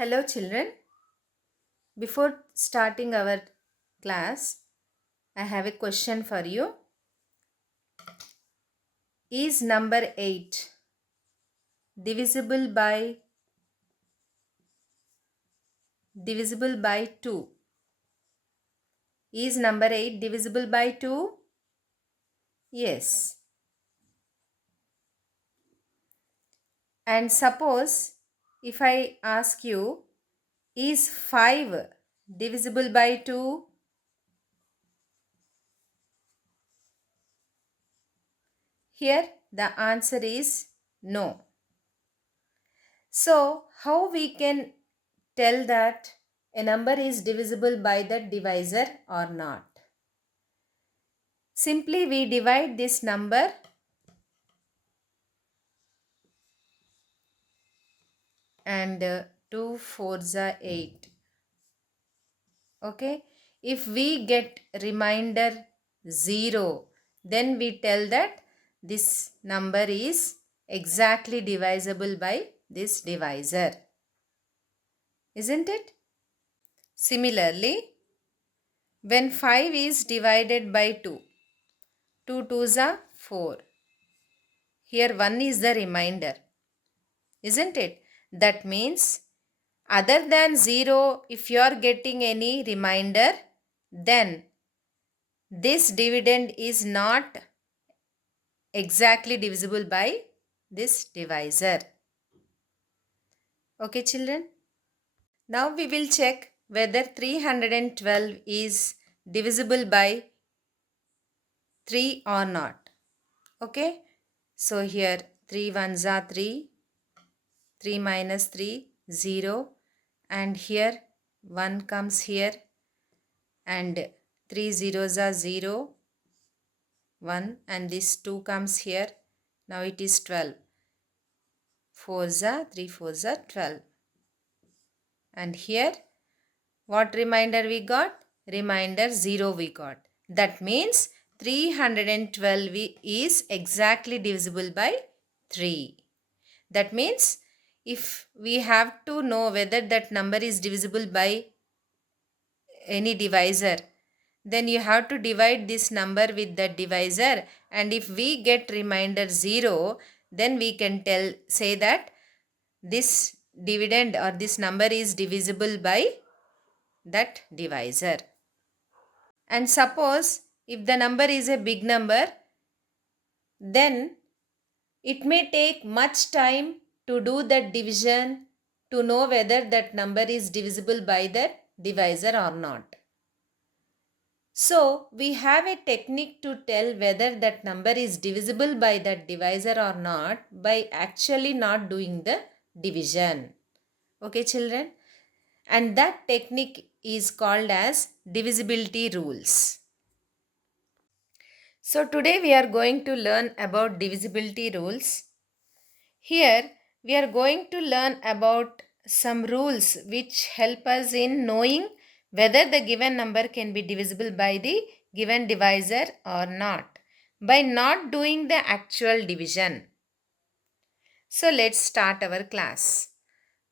Hello, children. Before starting our class, I have a question for you. Is number 8 divisible by 2? Is number 8 divisible by 2? Yes. And suppose if I ask you, is 5 divisible by 2? Here the answer is no. So, how we can tell that a number is divisible by the divisor or not? Simply we divide this number and 2 4s are 8. Okay. If we get remainder 0, then we tell that this number is exactly divisible by this divisor. Isn't it? Similarly, when 5 is divided by 2, 2 2s are 4. Here 1 is the remainder. Isn't it? That means other than 0, if you are getting any remainder, then this dividend is not exactly divisible by this divisor. Okay, children? Now we will check whether 312 is divisible by 3 or not. Okay? So here 3 ones are 3, 3 minus 3, 0, and here 1 comes here, and 3 zeros are 0, 1, and this 2 comes here. Now it is 12. 4s are 3 4s are 12. And here what remainder we got? Remainder 0 we got. That means 312 is exactly divisible by 3. That means if we have to know whether that number is divisible by any divisor, then you have to divide this number with the divisor, and if we get remainder 0, then we can say that this dividend or this number is divisible by that divisor. And suppose if the number is a big number, then it may take much time to do that division to know whether that number is divisible by that divisor or not. So, we have a technique to tell whether that number is divisible by that divisor or not by actually not doing the division. Okay, children? And that technique is called as divisibility rules. So, today we are going to learn about divisibility rules. Here, we are going to learn about some rules which help us in knowing whether the given number can be divisible by the given divisor or not by not doing the actual division. So let's start our class.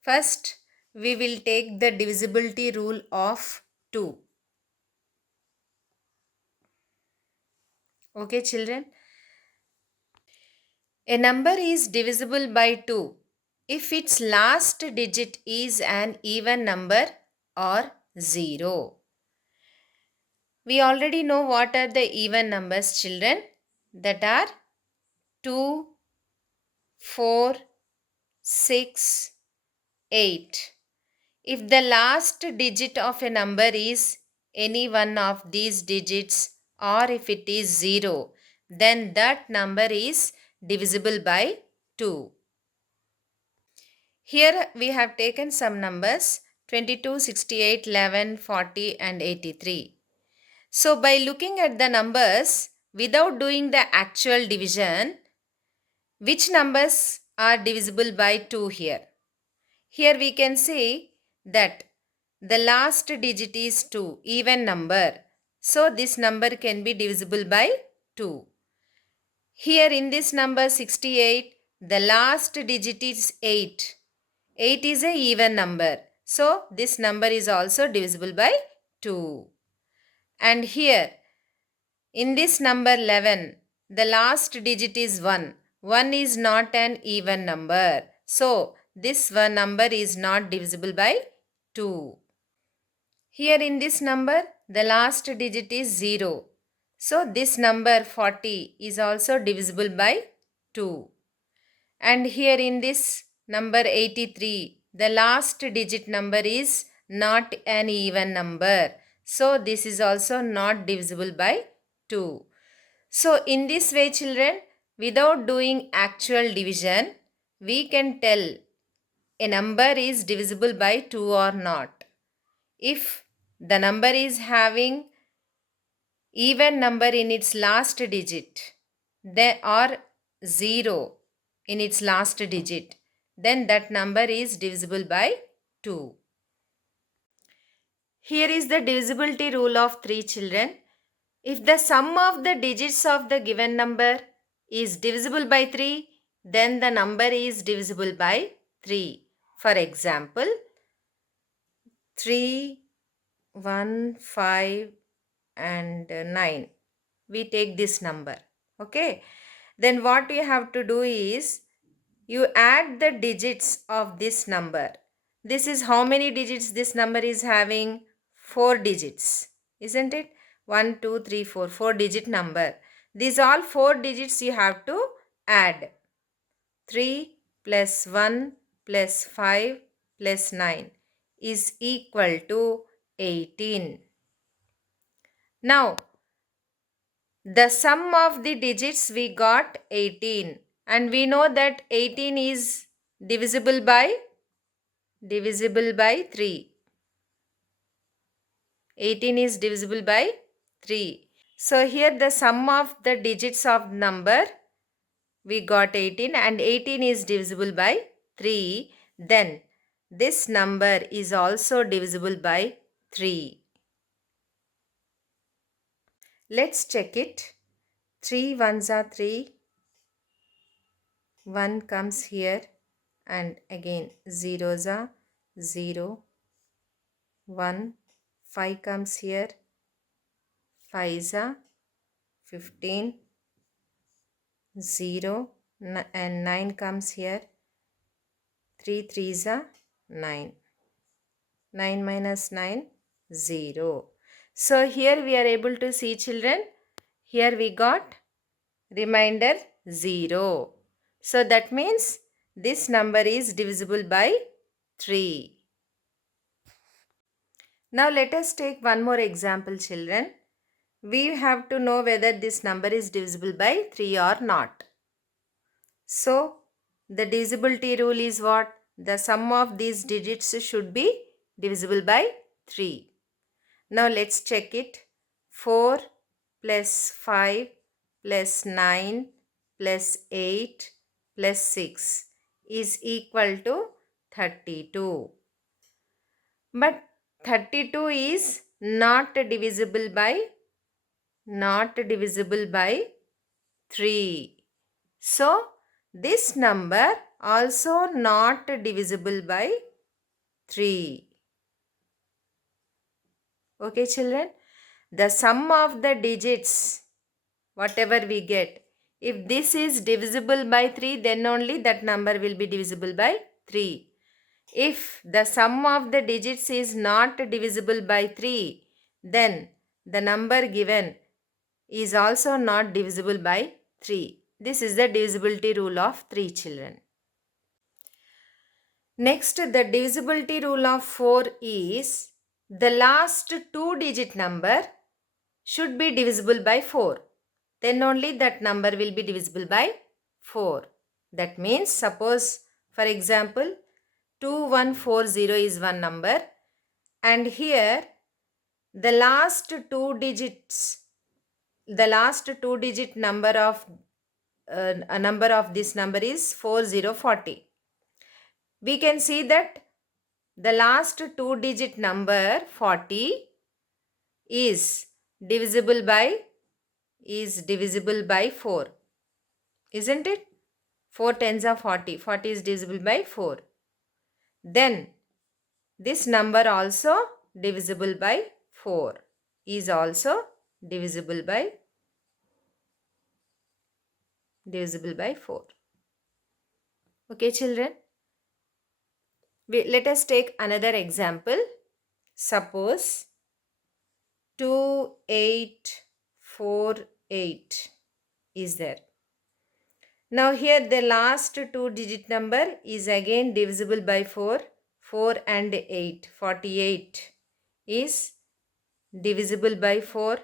First, we will take the divisibility rule of 2. Okay, children? A number is divisible by 2 if its last digit is an even number or 0. We already know what are the even numbers, children. That are 2, 4, 6, 8. If the last digit of a number is any one of these digits or if it is 0, then that number is divisible by 2. Here we have taken some numbers 22, 68, 11, 40 and 83. So by looking at the numbers without doing the actual division, which numbers are divisible by 2 here? Here we can say that the last digit is 2, even number. So this number can be divisible by 2. Here in this number 68, the last digit is 8. 8 is a even number. So this number is also divisible by 2. And here in this number 11, the last digit is 1. 1 is not an even number. So this one number is not divisible by 2. Here in this number, the last digit is 0. So this number 40 is also divisible by 2. And here in this number 83, the last digit number is not an even number. So this is also not divisible by 2. So in this way children, without doing actual division, we can tell a number is divisible by 2 or not. If the number is having even number in its last digit, then or 0 in its last digit, then that number is divisible by 2. Here is the divisibility rule of 3 children. If the sum of the digits of the given number is divisible by 3, then the number is divisible by 3. For example, 3, 1, 5 and 9. We take this number. Okay. Then what you have to do is you add the digits of this number. This is how many digits this number is having? 4 digits. Isn't it? 1, 2, 3, 4. 4 digit number. These all 4 digits you have to add. 3 plus 1 plus 5 plus 9 is equal to 18. Now, the sum of the digits we got 18 and we know that 18 is divisible by 3. 18 is divisible by 3. So here the sum of the digits of number we got 18 and 18 is divisible by 3. Then this number is also divisible by 3. Let's check it. 3 ones are 3. 1 comes here and again zeros are 0. 1. 5 comes here. 5s are 15. 0 and 9 comes here. 3 3s are 9. 9 minus 9, 0. So here we are able to see children. Here we got remainder 0. So that means this number is divisible by 3. Now let us take one more example children. We have to know whether this number is divisible by 3 or not. So the divisibility rule is what? The sum of these digits should be divisible by 3. Now let's check it. 4 plus 5 plus 9 plus 8 plus 6 is equal to 32. But 32 is not divisible by 3. So this number also not divisible by 3. Okay children, the sum of the digits, whatever we get, if this is divisible by 3, then only that number will be divisible by 3. If the sum of the digits is not divisible by 3, then the number given is also not divisible by 3. This is the divisibility rule of 3 children. Next, the divisibility rule of 4 is the last 2-digit number should be divisible by 4. Then only that number will be divisible by 4. That means, suppose, for example, 2140 is one number and here the last 2-digit number of a number of this number is 4040. We can see that the last 2-digit number 40 is divisible by 4. Isn't it? 4 tens are 40. 40 is divisible by 4. Then This number also divisible by 4 is also divisible by 4. Okay, children. Let us take another example. Suppose 2848 is there. Now here the last two digit number is again divisible by 4. 4 and 8. 48 is divisible by 4.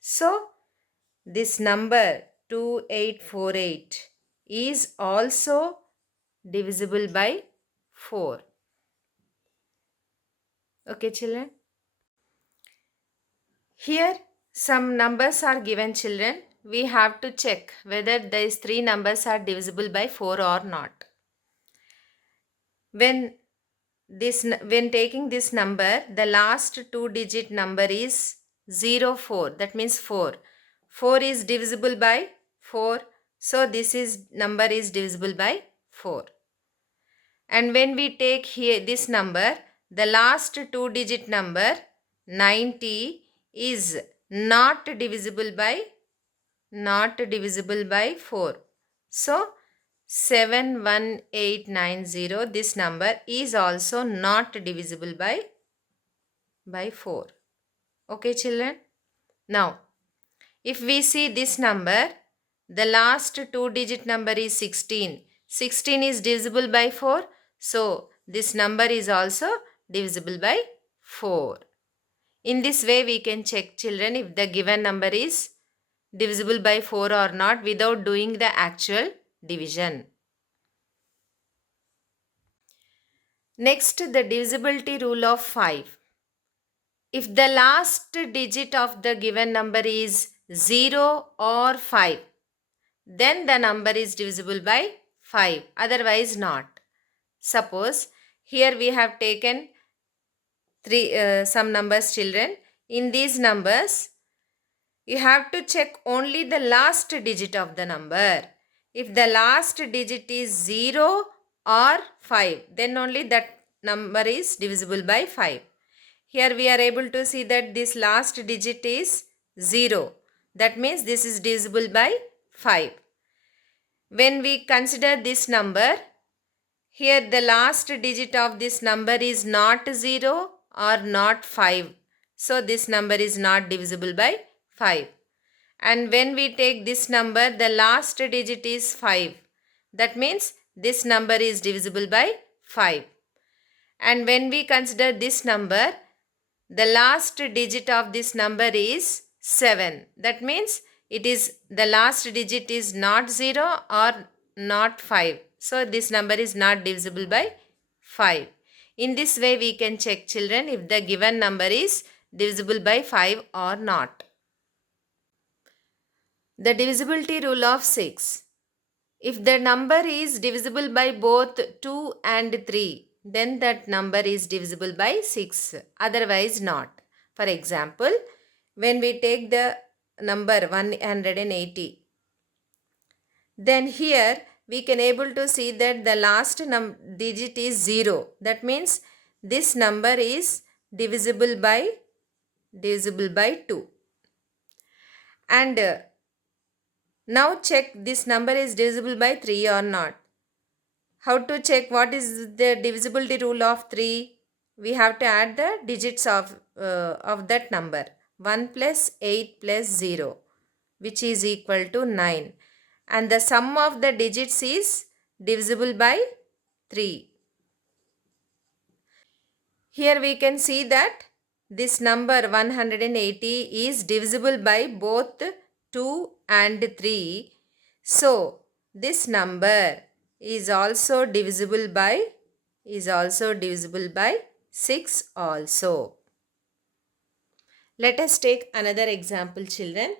So this number 2848 is also divisible by 4. Okay, children. Here some numbers are given, children. We have to check whether these three numbers are divisible by 4 or not. When taking this number, the last two digit number is 04. That means 4. 4 is divisible by 4. So this number is divisible by 4. And when we take here this number, the last two digit number 90 is not divisible by 4. So 71890, this number is also not divisible by 4. Okay, children. Now if we see this number, the last two digit number is 16. 16 is divisible by 4. So this number is also divisible by 4. In this way we can check, children, if the given number is divisible by 4 or not without doing the actual division. Next, the divisibility rule of 5. If the last digit of the given number is 0 or 5, then the number is divisible by 5, otherwise not. Suppose here we have taken some numbers, children. In these numbers, you have to check only the last digit of the number. If the last digit is 0 or 5, then only that number is divisible by 5. Here we are able to see that this last digit is 0. That means this is divisible by 5. When we consider this number, here the last digit of this number is not 0 or not 5. So this number is not divisible by 5. And when we take this number, the last digit is 5. That means this number is divisible by 5. And when we consider this number, the last digit of this number is 7. That means the last digit is not 0 or not 5. So this number is not divisible by 5. In this way we can check, children, if the given number is divisible by 5 or not. The divisibility rule of 6. If the number is divisible by both 2 and 3, then that number is divisible by 6, otherwise not. For example, when we take the number 180, then here we can able to see that the last digit is 0. That means this number is divisible by 2. And now check this number is divisible by 3 or not. How to check what is the divisibility rule of 3? We have to add the digits of that number. 1 plus 8 plus 0, which is equal to 9. And the sum of the digits is divisible by 3. Here we can see that this number 180 is divisible by both 2 and 3. So this number is also divisible by 6 also. Let us take another example, children.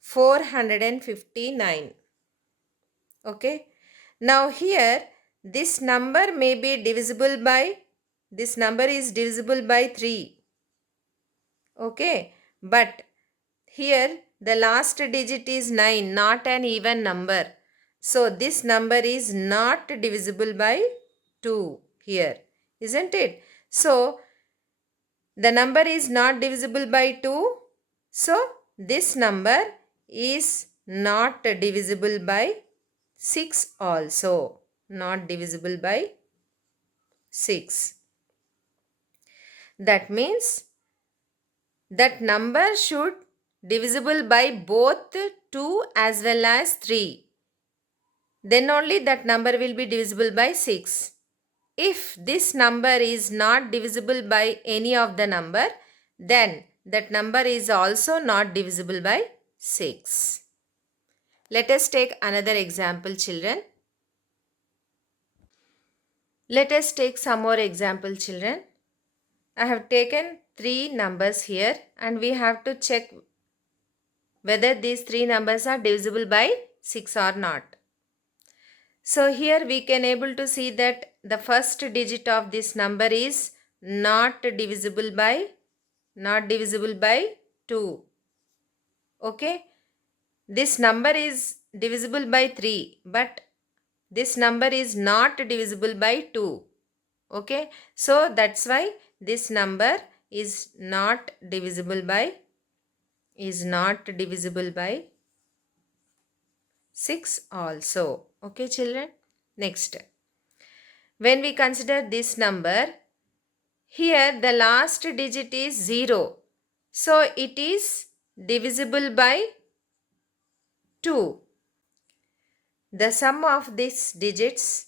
459. Okay. Now here this number may be divisible by, this number is divisible by 3. Okay. But here the last digit is 9, not an even number. So this number is not divisible by 2 here, isn't it? So the number is not divisible by 2. So this number is not divisible by 6 also. Not divisible by 6. That means that number should divisible by both 2 as well as 3. Then only that number will be divisible by 6. If this number is not divisible by any of the number, then that number is also not divisible by 6. Let us take another example, children. Let us take some more example, children. I have taken 3 numbers here and we have to check whether these 3 numbers are divisible by 6 or not. So here we can able to see that the first digit of this number is not divisible by 2. Okay. This number is divisible by 3, but this number is not divisible by 2. Okay. So that's why this number is not divisible by 6 also. Okay, children. Next, when we consider this number, here the last digit is 0. So it is divisible by 2. The sum of these digits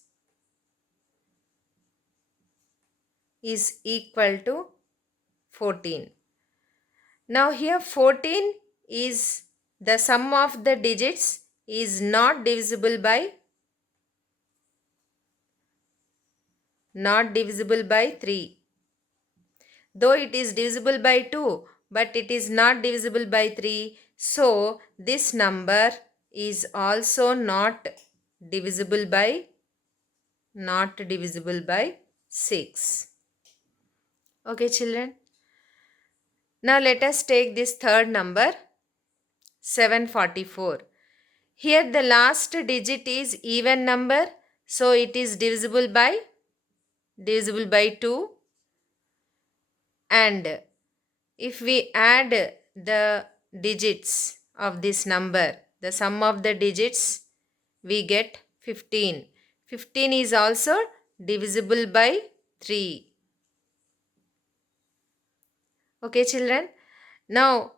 is equal to 14. Now here 14 is the sum of the digits is not divisible by 3. Though it is divisible by 2, but it is not divisible by 3. So this number is also not divisible by 6. Okay, children. Now let us take this third number, 744. Here the last digit is even number, so it is divisible by 2. And if we add the digits of this number, the sum of the digits, we get 15. 15 is also divisible by 3. Okay, children. Now,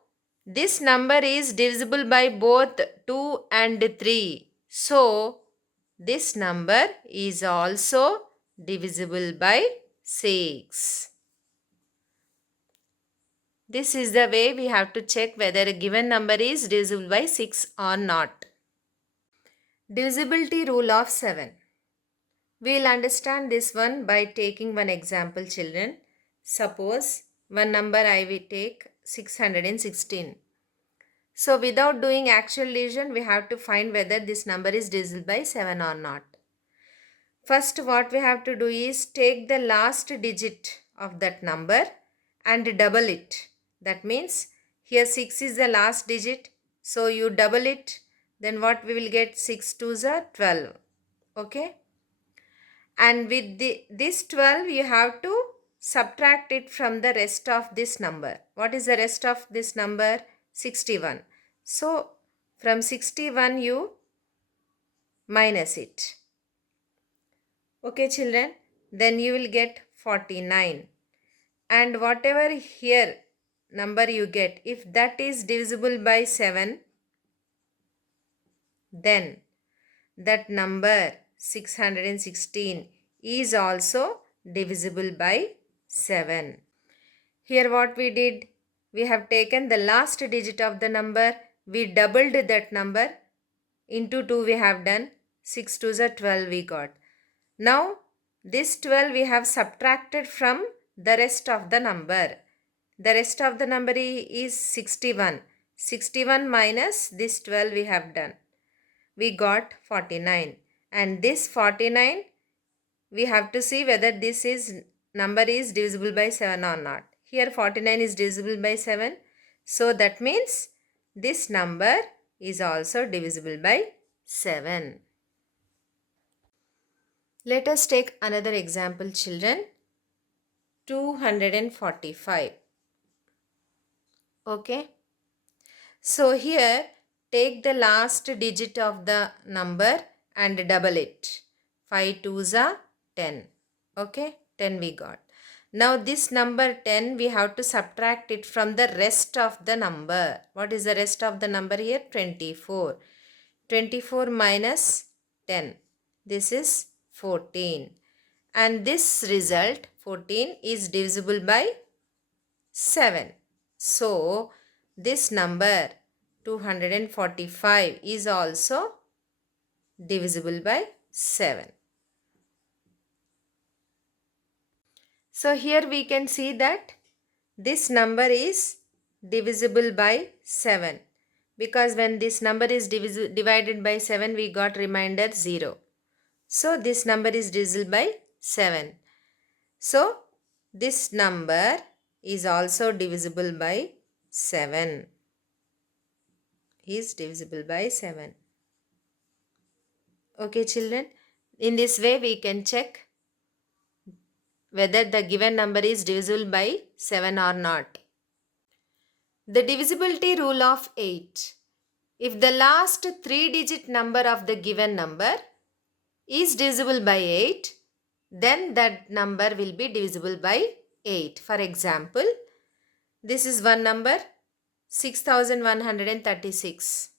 this number is divisible by both 2 and 3. So, this number is also divisible by 6. This is the way we have to check whether a given number is divisible by 6 or not. Divisibility rule of 7. We will understand this one by taking one example, children. Suppose one number I will take 616. So without doing actual division, we have to find whether this number is divisible by 7 or not. First, what we have to do is take the last digit of that number and double it. That means here 6 is the last digit. So you double it. Then what we will get? 6 2s are 12. Okay. And with this 12, you have to subtract it from the rest of this number. What is the rest of this number? 61. So from 61 you minus it. Okay, children. Then you will get 49. And whatever here number you get, if that is divisible by 7, then that number 616 is also divisible by 7. Here what we did, we have taken the last digit of the number, we doubled that number, into 2 we have done, 6 2s are 12 we got. Now this 12 we have subtracted from the rest of the number. The rest of the number is 61. 61 minus this 12 we have done. We got 49. And this 49, we have to see whether this number is divisible by 7 or not. Here 49 is divisible by 7. So that means this number is also divisible by 7. Let us take another example, children. 245. Okay. So here take the last digit of the number and double it. 5 twos are 10. Okay. 10 we got. Now this number 10 we have to subtract it from the rest of the number. What is the rest of the number here? 24. 24 minus 10. This is 14. And this result 14 is divisible by 7. So this number 245 is also divisible by 7. So here we can see that this number is divisible by 7, because when this number is divided by 7 we got remainder 0. So this number is divisible by 7. So this number is also divisible by 7. Is divisible by 7. Okay, children. In this way we can check whether the given number is divisible by 7 or not. The divisibility rule of 8. If the last 3-digit number of the given number is divisible by 8, then that number will be divisible by 8. For example, this is one number 6136.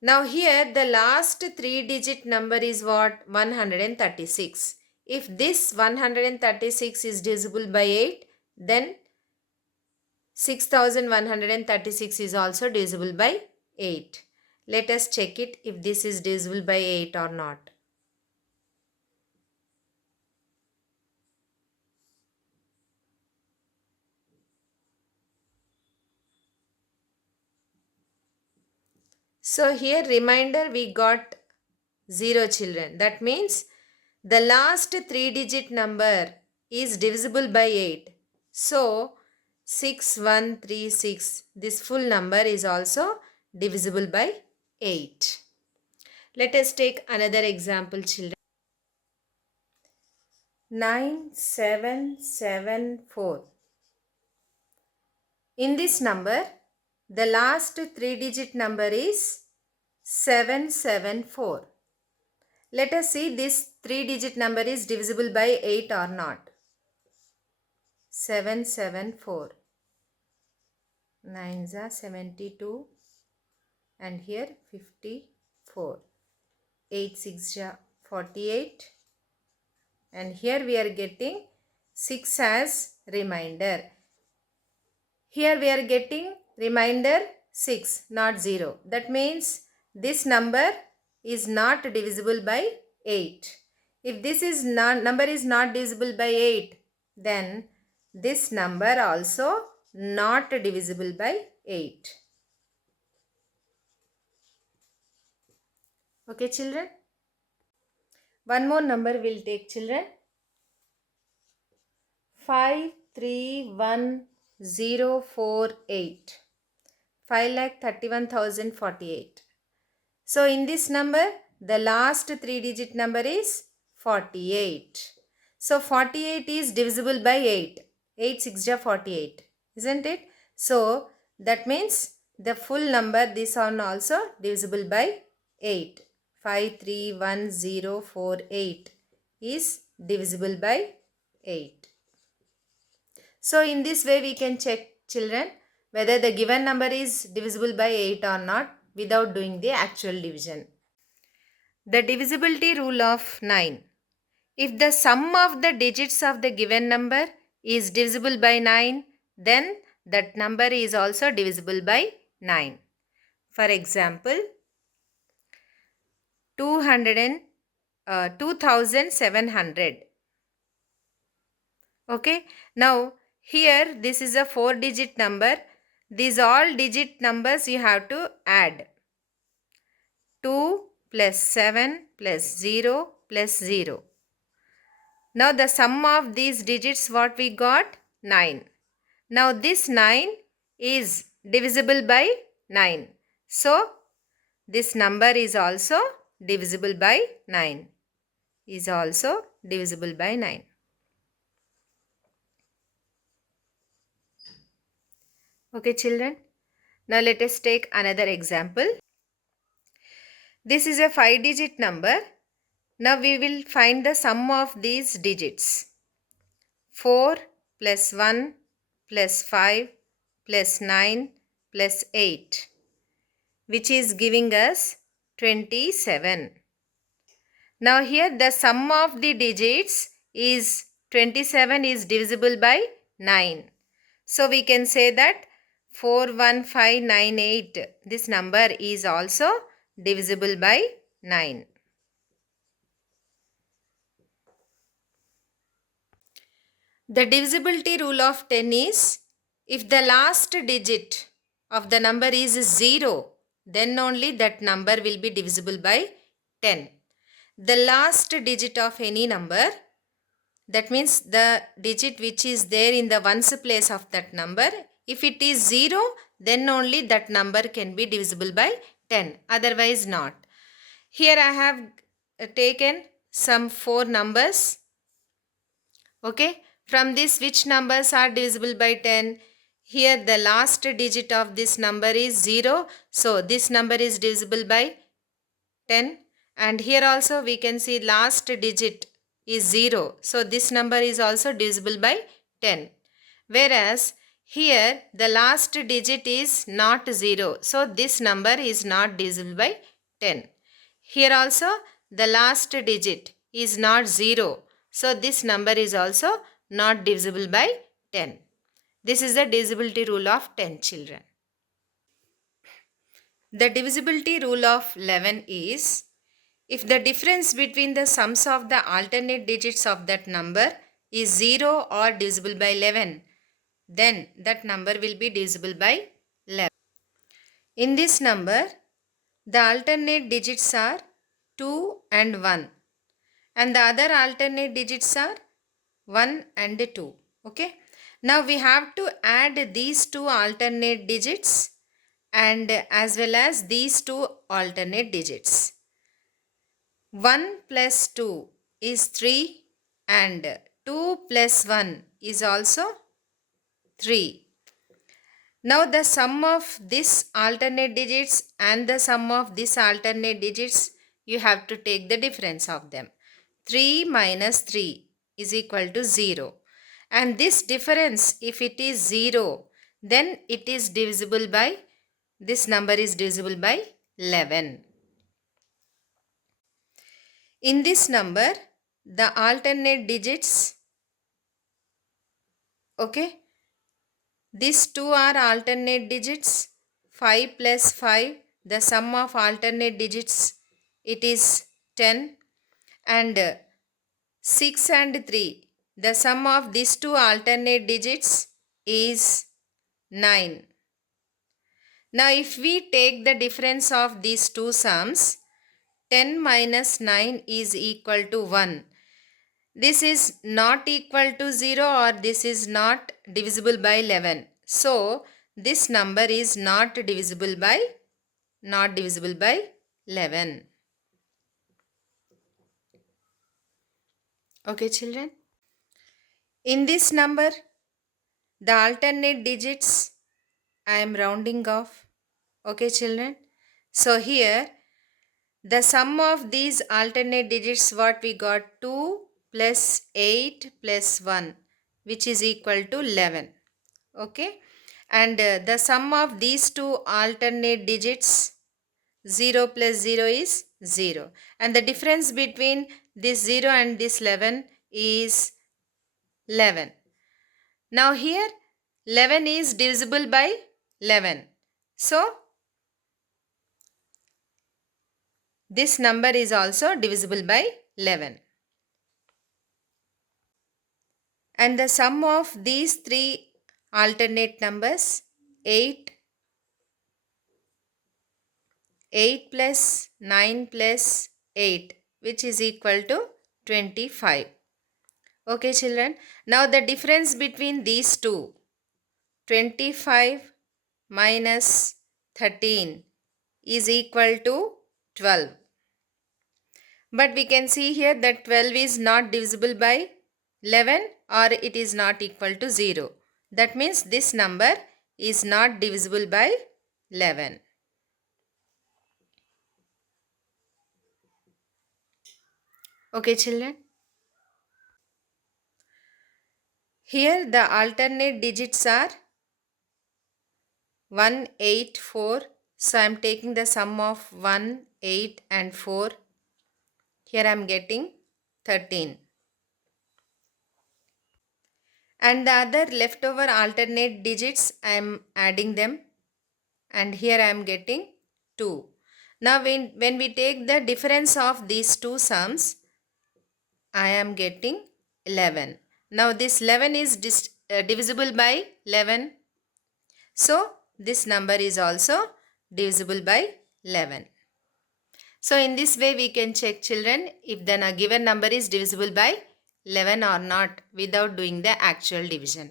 Now here the last 3-digit number is what? 136. If this 136 is divisible by 8, then 6136 is also divisible by 8. Let us check it if this is divisible by 8 or not. So here reminder we got 0, children. That means the last 3-digit number is divisible by 8. So 6136, this full number is also divisible by 8. Let us take another example, children. 9774. In this number, the last 3-digit number is 774. Let us see this 3-digit number is divisible by 8 or not. 774. 9s are 72 and here 54. 8 6 are 48 and here we are getting 6 as remainder. Here we are getting remainder 6, not 0. That means this number is not divisible by 8. If this is number is not divisible by 8, then this number also not divisible by 8. Okay, children. One more number we'll take, children. 531048. 5,31,048. So in this number, the last 3-digit number is 48. So 48 is divisible by 8. 8 6 are 48. Isn't it? So that means the full number, this one also divisible by 8. 531048 is divisible by 8. So in this way we can check, children, whether the given number is divisible by 8 or not without doing the actual division. The divisibility rule of 9. If the sum of the digits of the given number is divisible by 9, then that number is also divisible by 9. For example, 2700. Okay. Now here this is a 4-digit number. These all digit numbers you have to add. 2 plus 7 plus 0 plus 0. Now the sum of these digits what we got? 9. Now this 9 is divisible by 9. So this number is also divisible by 9. is also divisible by 9. Okay, children. Now let us take another example. This is a 5-digit number. Now we will find the sum of these digits. 4 plus 1 plus 5 plus 9 plus 8, which is giving us 27. Now here the sum of the digits is 27 is divisible by 9. So we can say that 41598, this number is also divisible by 9. The divisibility rule of 10 is, if the last digit of the number is 0, then only that number will be divisible by 10. The last digit of any number, that means the digit which is there in the ones place of that number, if it is 0, then only that number can be divisible by 10, otherwise not. Here I have taken some 4 numbers. Okay, from this which numbers are divisible by 10? Here the last digit of this number is 0. So this number is divisible by 10. And here also we can see last digit is 0. So this number is also divisible by 10. Whereas here the last digit is not 0. So this number is not divisible by 10. Here also the last digit is not 0. So this number is also not divisible by 10. This is the divisibility rule of 10, children. The divisibility rule of 11 is, if the difference between the sums of the alternate digits of that number is 0 or divisible by 11, then that number will be divisible by 11. In this number, the alternate digits are 2 and 1, and the other alternate digits are 1 and 2. Okay. Now we have to add these two alternate digits and as well as these two alternate digits. 1 plus 2 is 3 and 2 plus 1 is also 3. Now the sum of this alternate digits and the sum of this alternate digits, you have to take the difference of them. 3 minus 3 is equal to 0. And this difference, if it is 0, then it is divisible by, this number is divisible by 11. In this number, the alternate digits, okay, these two are alternate digits. 5 plus 5, the sum of alternate digits, it is 10. And 6 and 3, the sum of these two alternate digits is 9. Now if we take the difference of these two sums, 10 minus 9 is equal to 1. This is not equal to 0 or this is not divisible by 11. So this number is not divisible by 11. Okay, children. In this number, the alternate digits I am rounding off. Okay, children. So here the sum of these alternate digits, what we got, 2 plus 8 plus 1, which is equal to 11. Okay. And the sum of these two alternate digits, 0 plus 0 is 0. And the difference between this 0 and this 11 is 11. Now here 11 is divisible by 11. So this number is also divisible by 11. And the sum of these three alternate numbers, 8 plus 9 plus 8, which is equal to 25. Okay, children. Now the difference between these two, 25 minus 13 is equal to 12. But we can see here that 12 is not divisible by 11 or it is not equal to 0. That means this number is not divisible by 11. Okay, children. Here the alternate digits are 1, 8, 4. So I am taking the sum of 1, 8 and 4. Here I am getting 13. And the other leftover alternate digits I am adding them, and here I am getting 2. Now when we take the difference of these two sums, I am getting 11. Now this 11 is divisible by 11. So this number is also divisible by 11. So in this way we can check, children, if the given number is divisible by 11 or not without doing the actual division.